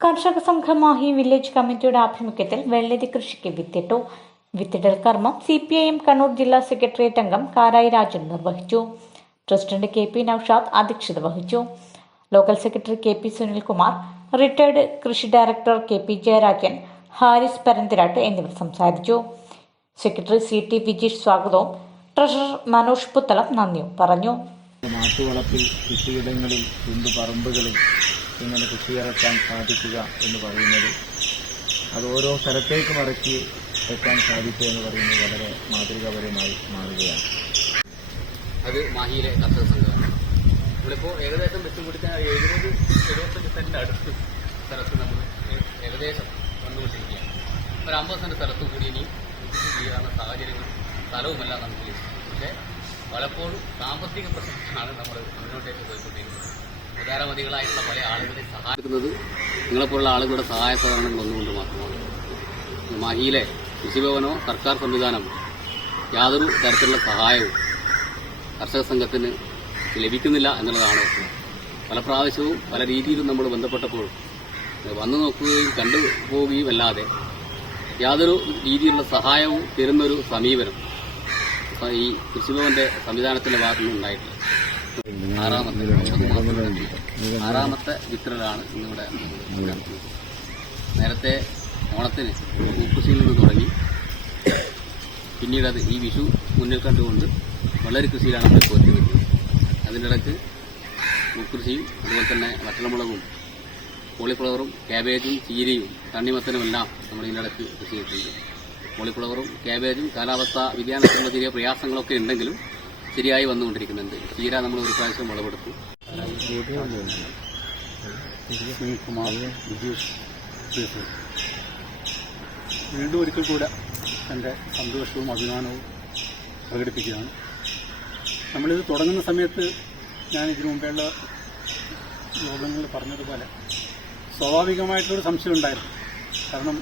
കർഷക സംഘം മാഹി വില്ലേജ് കമ്മിറ്റിയുടെ ആഭിമുഖ്യത്തിൽ വെള്ളരി കൃഷിക്ക് വിത്തിട്ടു. വിത്തിടൽ കർമ്മം C P I M Kannur ജില്ലാ സെക്രട്ടേറിയറ്റ് അംഗം കാരായി രാജൻ നിർവഹിച്ചു. പ്രസിഡന്റ് കെ പി നൌഷാദ് അധ്യക്ഷത വഹിച്ചു. Local secretary K P Sunilkumar retired കൃഷി director K P Jayarajan Haris Paranthiratt എന്നിവർ സംസാരിച്ചു. സെക്രട്ടറി സി ടി വിജീഷ് സ്വാഗതവും ട്രഷറർ മനോജ് പുത്തളം നന്ദിയും പറഞ്ഞു. നാട്ടുവളപ്പിൽ കൃഷിയിടങ്ങളിൽ പറമ്പുകളിൽ ഇങ്ങനെ കുത്തിയിറക്കാൻ സാധിക്കുക എന്ന് പറയുന്നത്. അത് ഓരോ സ്ഥലത്തേക്ക് മറക്കി വെക്കാൻ സാധിക്കുക എന്ന് പറയുന്നത് വളരെ മാതൃകാപരമായി മാറുകയാണ്. അത് മാഹിയിലെ കർഷക സംഘമാണ് ഇവിടിപ്പോൾ ഏകദേശം വെച്ചുപിടിക്കാൻ എഴുപത് എഴുപത്തഞ്ച് സെന്റ് അടുത്ത് സ്ഥലത്ത് നമ്മൾ ഏകദേശം വന്നുകൊണ്ടിരിക്കുകയാണ്. ഒരു അമ്പത് സെന്റ് സ്ഥലത്ത് കൂടി ഇനി ചെയ്യാവുന്ന സാഹചര്യങ്ങൾ സ്ഥലവുമല്ല നമുക്ക് പക്ഷേ പലപ്പോഴും സാമ്പത്തിക പ്രശ്നമാണ് നമ്മൾ മുന്നോട്ടേക്ക് പോയിക്കൊണ്ടിരിക്കുന്നത്. ഉദാരമതികളായിട്ടുള്ള പല ആളുകളെ സഹായിക്കുന്നത് നിങ്ങളെപ്പോലുള്ള ആളുകളുടെ സഹായ സഹകരണങ്ങൾ ഒന്നുകൊണ്ട് മാത്രമാണ് മാഹിയിലെ കൃഷിഭവനോ സർക്കാർ സംവിധാനമോ യാതൊരു തരത്തിലുള്ള സഹായവും കർഷക സംഘത്തിന് ലഭിക്കുന്നില്ല എന്നുള്ളതാണ്. പല പ്രാവശ്യവും പല രീതിയിലും നമ്മൾ ബന്ധപ്പെട്ടപ്പോൾ വന്നു നോക്കുകയും കണ്ടുപോവുകയും അല്ലാതെ യാതൊരു രീതിയിലുള്ള സഹായവും തരുന്നൊരു സമീപനം ഈ കൃഷിഭവന്റെ സംവിധാനത്തിന്റെ ഭാഗത്തുനിന്ന് ഉണ്ടായിട്ടില്ല ആറാമത്തെ. ആറാമത്തെ വിത്തലാണ് ഇന്നിവിടെ നേരത്തെ ഓണത്തിന് പൂക്കൃഷിയിൽ നിന്ന് തുടങ്ങി. പിന്നീട് അത് ഈ വിഷു മുന്നിൽ കണ്ടുകൊണ്ട് വളരെ കൃഷിയിലാണ് നമ്മൾ വരുന്നത് അതിന്റെ ഇടയ്ക്ക് പൂക്കൃഷിയും അതുപോലെ തന്നെ വറ്റലമുളകും കോളിഫ്ലവറും ക്യാബേജും ചീരയും തണ്ണിമത്തനുമെല്ലാം നമ്മൾ ഇതിന്റെ ഇടയ്ക്ക് കൃഷി ചെയ്തിട്ടുണ്ട്. കോളിഫ്ലവറും ക്യാബേജും കാലാവസ്ഥ വ്യതിയാനത്തിനുള്ള ചെറിയ പ്രയാസങ്ങളൊക്കെ ഉണ്ടെങ്കിലും ശരിയായി വന്നുകൊണ്ടിരിക്കുന്നുണ്ട്. തീരാ നമ്മൾ ഒരു പ്രാവശ്യം വിളവെടുത്തു. വീണ്ടും ഒരിക്കൽ കൂടെ എന്റെ സന്തോഷവും അഭിമാനവും പ്രകടിപ്പിക്കുകയാണ്. നമ്മളിത് തുടങ്ങുന്ന സമയത്ത് ഞാൻ ഇതിനു മുമ്പേയുള്ള യോഗങ്ങളിൽ പറഞ്ഞതുപോലെ സ്വാഭാവികമായിട്ടൊരു സംശയം ഉണ്ടായിരുന്നു. കാരണം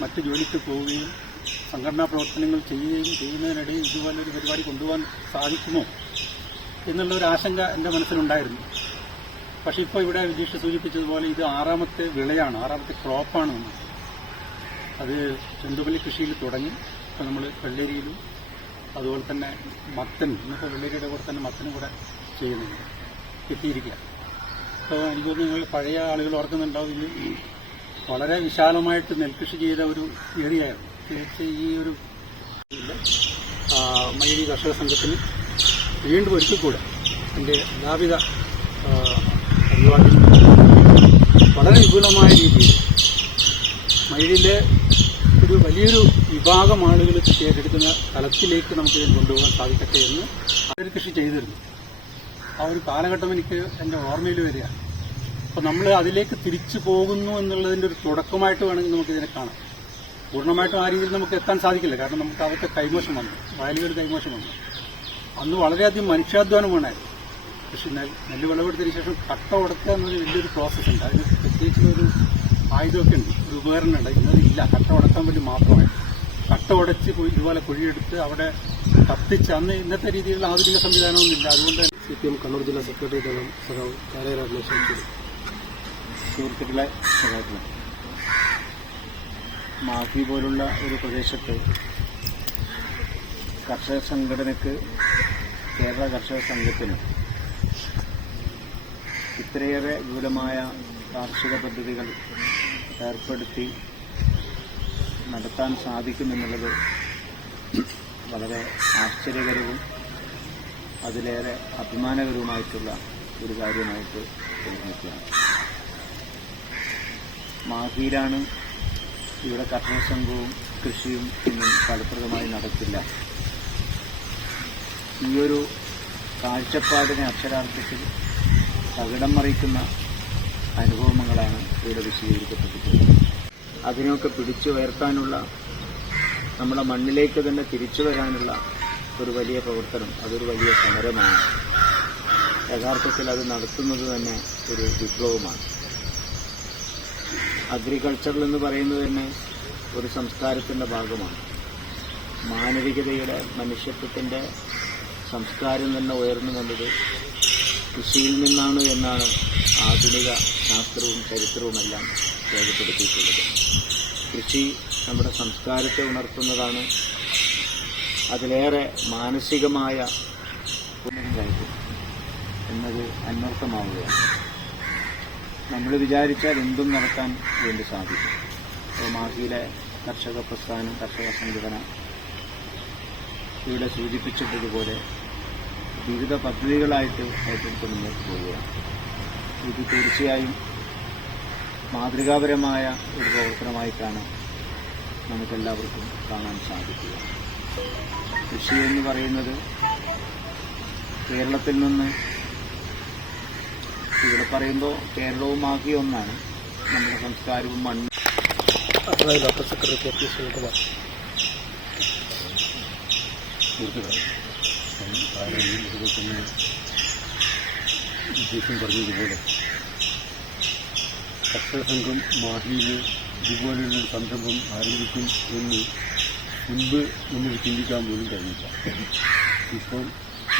മറ്റ് ജോലിക്ക് പോവുകയും സംഘടനാ പ്രവർത്തനങ്ങൾ ചെയ്യുകയും ചെയ്യുന്നതിനിടയിൽ ഇതുപോലൊരു പരിപാടി കൊണ്ടുപോകാൻ സാധിക്കുമോ എന്നുള്ള ഒരു ആശങ്ക എന്റെ മനസ്സിലുണ്ടായിരുന്നു. പക്ഷെ ഇപ്പോൾ ഇവിടെ വിജീഷ് സൂചിപ്പിച്ചതുപോലെ ഇത് ആറാമത്തെ വിളയാണ് ആറാമത്തെ ക്രോപ്പാണ് നമ്മൾ. അത് ചെന്തുപല്ലി കൃഷിയിൽ തുടങ്ങി. ഇപ്പം നമ്മൾ വെള്ളരിയിലും അതുപോലെ തന്നെ മത്തൻ ഇന്നിപ്പോൾ വെള്ളരിയുടെ കൂടെ തന്നെ മത്തനും കൂടെ ചെയ്യുന്നുണ്ട്. എത്തിയിരിക്കുക അപ്പോൾ എനിക്ക് നിങ്ങൾ പഴയ ആളുകൾ ഓർക്കുന്നുണ്ടാവും ഇത് വളരെ വിശാലമായിട്ട് നെൽകൃഷി ചെയ്ത ഒരു ഏരിയയായിരുന്നു. പ്രത്യേകിച്ച് ഈ ഒരു മൈനി കർഷക സംഘത്തിന് വീണ്ടും ഒരിക്കൽ കൂടെ എന്റെ എല്ലാവിധ വളരെ വിപുലമായ രീതിയിൽ മയിലിലെ ഒരു വലിയൊരു വിഭാഗം ആളുകൾ കൃഷി ഏറ്റെടുക്കുന്ന തലത്തിലേക്ക് നമുക്ക് കൊണ്ടുപോകാൻ സാധിക്കട്ടെ എന്ന് അവർ കൃഷി ചെയ്തിരുന്നു. ആ ഒരു കാലഘട്ടം എനിക്ക് എന്റെ ഓർമ്മയിൽ വരികയാണ്. അപ്പോൾ നമ്മൾ അതിലേക്ക് തിരിച്ചു പോകുന്നു എന്നുള്ളതിന്റെ ഒരു തുടക്കമായിട്ട് വേണമെങ്കിൽ നമുക്കിതിനെ കാണാം. പൂർണമായിട്ടും ആ രീതിയിൽ നമുക്ക് എത്താൻ സാധിക്കില്ല. കാരണം നമുക്ക് അവിടുത്തെ കൈമോശം വന്നു. വയലുകൾ കൈമോശം വന്നു. അന്ന് വളരെയധികം മനുഷ്യാധ്വാനം വേണമായിരുന്നു കൃഷി നെൽ നെല്ല് വിളവെടുത്തതിന് ശേഷം കട്ട ഉടക്കുക എന്നൊരു വലിയൊരു പ്രോസസ്സ് ഉണ്ട്. അതിന് പ്രത്യേകിച്ച് ഒരു ആയുധമൊക്കെ ഉണ്ട്. ഒരു ഉപകരണം ഉണ്ട്. ഇന്നതില്ല കട്ട ഉടക്കാൻ വേണ്ടി മാത്രമായി കട്ട ഉടച്ച് പോയി ഇതുപോലെ കുഴിയെടുത്ത് അവിടെ കത്തിച്ച് അന്ന് ഇന്നത്തെ രീതിയിലുള്ള ആധുനിക സംവിധാനമൊന്നും ഇല്ല. അതുകൊണ്ട് സി പി എം കണ്ണൂർ ജില്ലാ സെക്രട്ടറി തലം സഖാവ് കാലയരാജനെ ക്ഷണിച്ചത് സുഹൃത്തുക്കളെ സഹായിക്കണം മാഫി പോലുള്ള ഒരു പ്രദേശത്ത് കർഷക സംഘടനയ്ക്ക് കേരള കർഷക സംഘത്തിന് ഇത്രയേറെ വിപുലമായ കാർഷിക പദ്ധതികൾ ഏർപ്പെടുത്തി നടത്താൻ സാധിക്കുമെന്നുള്ളത് വളരെ ആശ്ചര്യകരവും അതിലേറെ അഭിമാനകരവുമായിട്ടുള്ള ഒരു കാര്യമായിട്ട് തോന്നിക്കുകയാണ് മാഹിയിലാണ് ഇവിടെ കർഷക സംഘവും കൃഷിയും ഇന്നും ഫലപ്രദമായി നടക്കില്ല. ഈ ഒരു കാഴ്ചപ്പാടിനെ അക്ഷരാർത്ഥത്തിൽ തകിടം മറിക്കുന്ന അനുഭവങ്ങളാണ് ഇവിടെ വിശദീകരിക്കപ്പെട്ടിട്ടുള്ളത് അതിനെയൊക്കെ പിടിച്ചു ഉയർത്താനുള്ള നമ്മുടെ മണ്ണിലേക്ക് തന്നെ തിരിച്ചു വരാനുള്ള ഒരു വലിയ പ്രവർത്തനം അതൊരു വലിയ സമരമാണ്. യഥാർത്ഥത്തിൽ അത് നടത്തുന്നത് തന്നെ ഒരു വിപ്ലവമാണ്. അഗ്രികൾച്ചർ എന്ന് പറയുന്നത് തന്നെ ഒരു സംസ്കാരത്തിന്റെ ഭാഗമാണ്. മാനവികതയുടെ മനുഷ്യത്വത്തിന്റെ സംസ്കാരം തന്നെ ഉയർന്നു വന്നത് കൃഷിയിൽ നിന്നാണ് എന്നാണ് ആധുനിക ശാസ്ത്രവും ചരിത്രവും എല്ലാം രേഖപ്പെടുത്തിയിട്ടുള്ളത്. കൃഷി നമ്മുടെ സംസ്കാരത്തെ ഉണർത്തുന്നതാണ്. അതിലേറെ മാനസികമായ പുനരുണ്ടായിട്ട് എന്നത് അന്വർത്ഥമാവുകയാണ്. നമ്മൾ വിചാരിച്ചാൽ എന്തും നടത്താൻ വേണ്ടി സാധിക്കും. അപ്പോൾ മാഹിയിലെ കർഷക പ്രസ്ഥാനം കർഷക സംഘടന ഇവിടെ സൂചിപ്പിച്ചിട്ടതുപോലെ വിവിധ പദ്ധതികളായിട്ട് ഏറ്റെടുത്ത് മുന്നോട്ട് പോവുകയാണ്. ഇത് തീർച്ചയായും മാതൃകാപരമായ ഒരു പ്രവർത്തനമായിട്ടാണ് നമുക്കെല്ലാവർക്കും കാണാൻ സാധിക്കുക. കൃഷി എന്ന് പറയുന്നത് കേരളത്തിൽ നിന്ന് ഇവിടെ പറയുമ്പോൾ കേരളവും ആകെ ഒന്നാണ് നമ്മുടെ സംസ്കാരവും മണ്ണും. Local secretary K P Sunilkumar വിശേഷം പറഞ്ഞതുപോലെ കർഷക സംഘം മാഹിയിൽ ഇതുപോലെയുള്ള സംരംഭം ആരംഭിക്കും എന്ന് മുൻപ് നമുക്ക് ചിന്തിക്കാൻ പോലും കഴിഞ്ഞില്ല. ഇപ്പം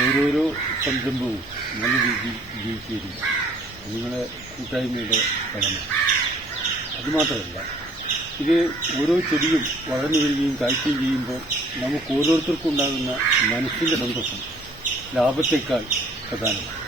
ഓരോരോ സംരംഭവും നല്ല രീതിയിൽ വിജയിച്ചിരുന്നു നിങ്ങളെ കൂട്ടായ്മയുടെ കടമ അതുമാത്രമല്ല ഇത് ഓരോ ചെടിയും വളർന്നു വരികയും കാഴ്ചയും ചെയ്യുമ്പോൾ നമുക്ക് ഓരോരുത്തർക്കും ഉണ്ടാകുന്ന മനസ്സിന്റെ സന്തോഷം ലാഭത്തേക്കാൾ പ്രധാനമാണ്.